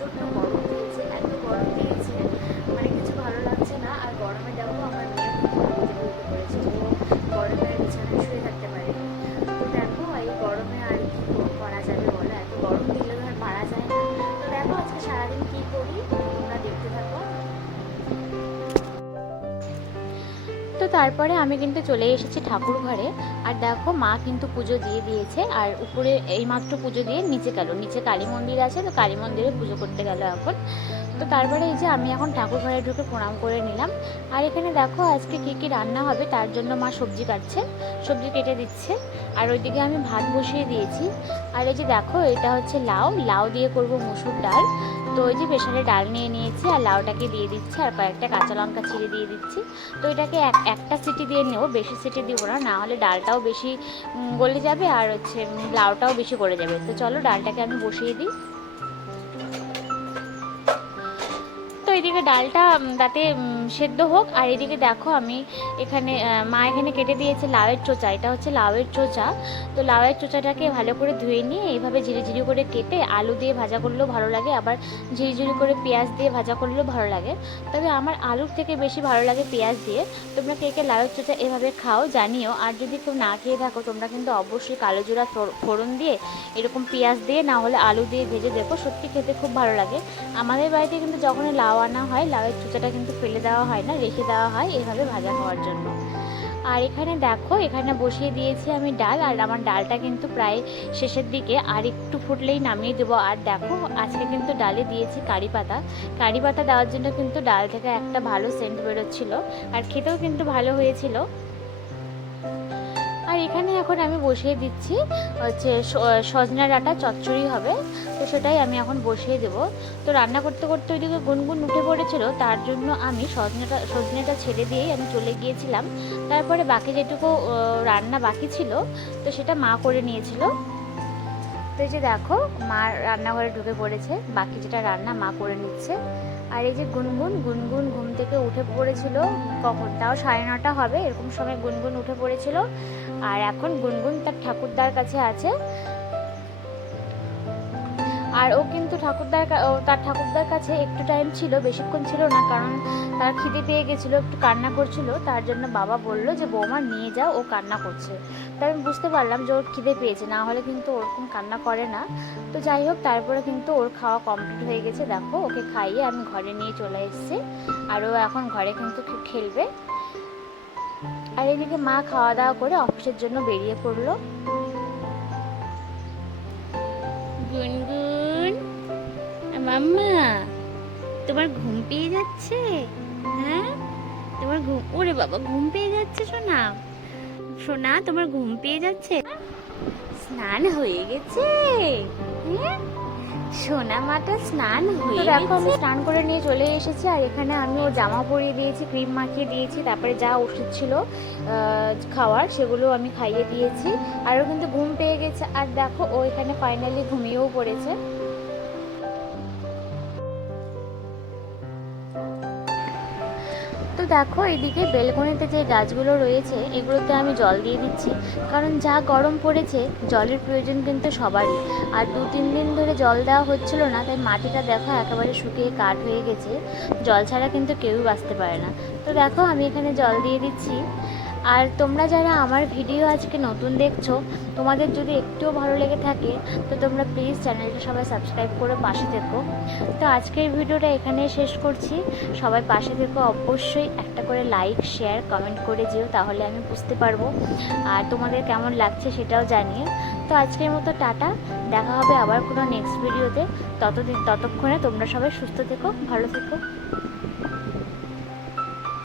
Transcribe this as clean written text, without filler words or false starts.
প্রচণ্ড গরম দিয়েছে, এত গরম দিয়েছে মানে কিছু ভালো লাগছে না। আর গরমে দেখো আমার মেয়ে উঠে পড়েছে, ও গরমের বিছানায় শুয়ে থাকতে পারে। তো দেখো এই গরমে আর কি করা যাবে বলো, এত গরম দিলে তো আর পারা যায় না। তো দেখো আজকে সারাদিন কি করি তোমরা দেখতে থাকো। তো তারপরে আমি কিন্তু চলে এসেছি ঠাকুর ঘরে। আর দেখো মা কিন্তু পুজো দিয়ে দিয়েছে, আর উপরে এইমাত্র পুজো দিয়ে নিচে গেল, নিচে কালী মন্দির আছে, তো কালী মন্দিরে পুজো করতে গেল এখন। তো তারপরে এই যে আমি এখন ঠাকুর ঘরে ঢুকে প্রণাম করে নিলাম। আর এখানে দেখো আজকে কী কী রান্না হবে তার জন্য মা সবজি কাটছে, সবজি কেটে দিচ্ছে। আর ওইদিকে আমি ভাত বসিয়ে দিয়েছি। আর এই যে দেখো এটা হচ্ছে লাউ, লাউ দিয়ে করব মসুর ডাল। তো ওই যে প্রেশারে ডাল নিয়ে নিয়েছি আর লাউটাকে দিয়ে দিচ্ছি, আর কয়েকটা কাঁচা লঙ্কা ছিঁড়ে দিয়ে দিচ্ছি। তো এটাকে একটা সিটি দিয়ে নেবো, বেশি সিটি দিব না, না হলে ডালটাও বেশি গলে যাবে আর হচ্ছে লাউটাও বেশি গলে যাবে। তো চলো ডালটাকে আমি বসিয়ে দিই। তো এদিকে ডালটা তাতে সেদ্ধ হোক। আর এদিকে দেখো আমি এখানে মা এখানে কেটে দিয়েছে লাউয়ের চোচা, এটা হচ্ছে লাউয়ের চোচা। তো লাউয়ের চোচাটাকে ভালো করে ধুয়ে নিয়ে এইভাবে ঝিরিঝিরি করে কেটে আলু দিয়ে ভাজা করলেও ভালো লাগে, আবার ঝিরিঝিরি করে পেঁয়াজ দিয়ে ভাজা করলেও ভালো লাগে। তবে আমার আলুর থেকে বেশি ভালো লাগে পেঁয়াজ দিয়ে। তোমরা কে কে লাউয়ের চোচা এভাবে খাও জানিও। আর যদি কেউ না খেয়ে থাকো তোমরা কিন্তু অবশ্যই কালো জিরা ফোড়ন দিয়ে এরকম পেঁয়াজ দিয়ে না হলে আলু দিয়ে ভেজে দেখো, সত্যি খেতে খুব ভালো লাগে। আমাদের বাড়িতে কিন্তু যখনই লাউ আনা হয় লাউয়ের চোচাটা কিন্তু ফেলে দেওয়া হয় না, রেখে দেওয়া হয় এভাবে ভাজা খাওয়ার জন্য। আর এখানে দেখো এখানে বসিয়ে দিয়েছি আমি ডাল, আর আমার ডালটা কিন্তু প্রায় শেষের দিকে, আর একটু ফুটলেই নামিয়ে দেবো। আর দেখো আজকে কিন্তু ডালে দিয়েছি কারি পাতা, কারি পাতা দেওয়ার জন্য কিন্তু ডাল থেকে একটা ভালো সেন্ট বেরোচ্ছিলো, আর খেতেও কিন্তু ভালো হয়েছিল। আর এখানে এখন আমি বসিয়ে দিচ্ছি হচ্ছে সজনা ডাঁটা চচ্চড়ি হবে, তো সেটাই আমি এখন বসিয়ে দেব। তো রান্না করতে করতে ওইদিকে গুনগুন উঠে পড়েছিল, তার জন্য আমি সজনাটা ছেড়ে দিয়েই আমি চলে গিয়েছিলাম। তারপরে বাকি যেটুকু রান্না বাকি ছিল তো সেটা মা করে নিয়েছিল। তো এই যে দেখো মা রান্নাঘরে ঢুকে পড়েছে, বাকি যেটা রান্না মা করে নিচ্ছে। আর এই যে গুনগুন গুনগুন ঘুম থেকে উঠে পড়েছিল, কখন তাও 9:30 হবে এরকম সময় গুনগুন উঠে পড়েছিল। আর এখন গুনগুন তার ঠাকুরদার কাছে আছে। আর ও কিন্তু তার ঠাকুরদার কাছে একটু টাইম ছিল, বেশিক্ষণ ছিল না, কারণ তার খিদে পেয়ে গেছিলো, একটু কান্না করছিল। তার জন্য বাবা বললো যে বৌমা নিয়ে যাও, ও কান্না করছে। তাই আমি বুঝতে পারলাম যে ওর খিদে পেয়েছে, না হলে কিন্তু ওরকম কান্না করে না। তো যাই হোক তারপরে কিন্তু ওর খাওয়া কমপ্লিট হয়ে গেছে, দেখো ওকে খাইয়ে আমি ঘরে নিয়ে চলে এসেছি। আর ও এখন ঘরে কিন্তু খেলবে। আর এদিকে মা খাওয়া দাওয়া করে অফিসের জন্য বেরিয়ে পড়লো। গুনগুন মাম্মা, তোমার ঘুম পেয়ে যাচ্ছে? হ্যাঁ তোমার ঘুম, ওরে বাবা ঘুম পেয়ে যাচ্ছে সোনা, সোনা তোমার ঘুম পেয়ে যাচ্ছে? স্নান হয়ে গেছে? হ্যাঁ সোনা মাটা স্নান হয়ে গেছে। দেখো আমি স্নান করে নিয়ে চলে এসেছি, আর এখানে আমি ও জামা পরিয়ে দিয়েছি, ক্রিম মাখিয়ে দিয়েছি, তারপরে যা ওষুধ ছিল খাওয়ার সেগুলো আমি খাইয়ে দিয়েছি। আর ও কিন্তু ঘুম পেয়ে গেছে। আর দেখো ও এখানে ফাইনালি ঘুমিয়েও পড়েছে। তো দেখো এদিকে বেলকনিতে যে গাছগুলো রয়েছে এগুলোতে আমি জল দিয়ে দিচ্ছি, কারণ যা গরম পড়েছে জলের প্রয়োজন কিন্তু সবারই। আর 2-3 দিন ধরে জল দেওয়া হচ্ছিল না, তাই মাটিটা দেখো একেবারে শুকিয়ে কাঠ হয়ে গেছে, জল ছাড়া কিন্তু কেউই বাঁচতে পারে না। তো দেখো আমি এখানে জল দিয়ে দিচ্ছি। আর তোমরা যারা আমার ভিডিও আজকে নতুন দেখছো, তোমাদের যদি একটুও ভালো লেগে থাকে তো তোমরা প্লিজ চ্যানেলটা সবাই সাবস্ক্রাইব করে পাশে থেকো। তো আজকের ভিডিওটা এখানে শেষ করছি, সবাই পাশে থেকো, অবশ্যই একটা করে লাইক শেয়ার কমেন্ট করে যেও, তাহলে আমি বুঝতে পারবো আর তোমাদের কেমন লাগছে সেটাও জানিয়ে। তো আজকের মতো টাটা, দেখা হবে আবার কোনো নেক্সট ভিডিওতে। ততক্ষণে তোমরা সবাই সুস্থ থেকো, ভালো থেকো।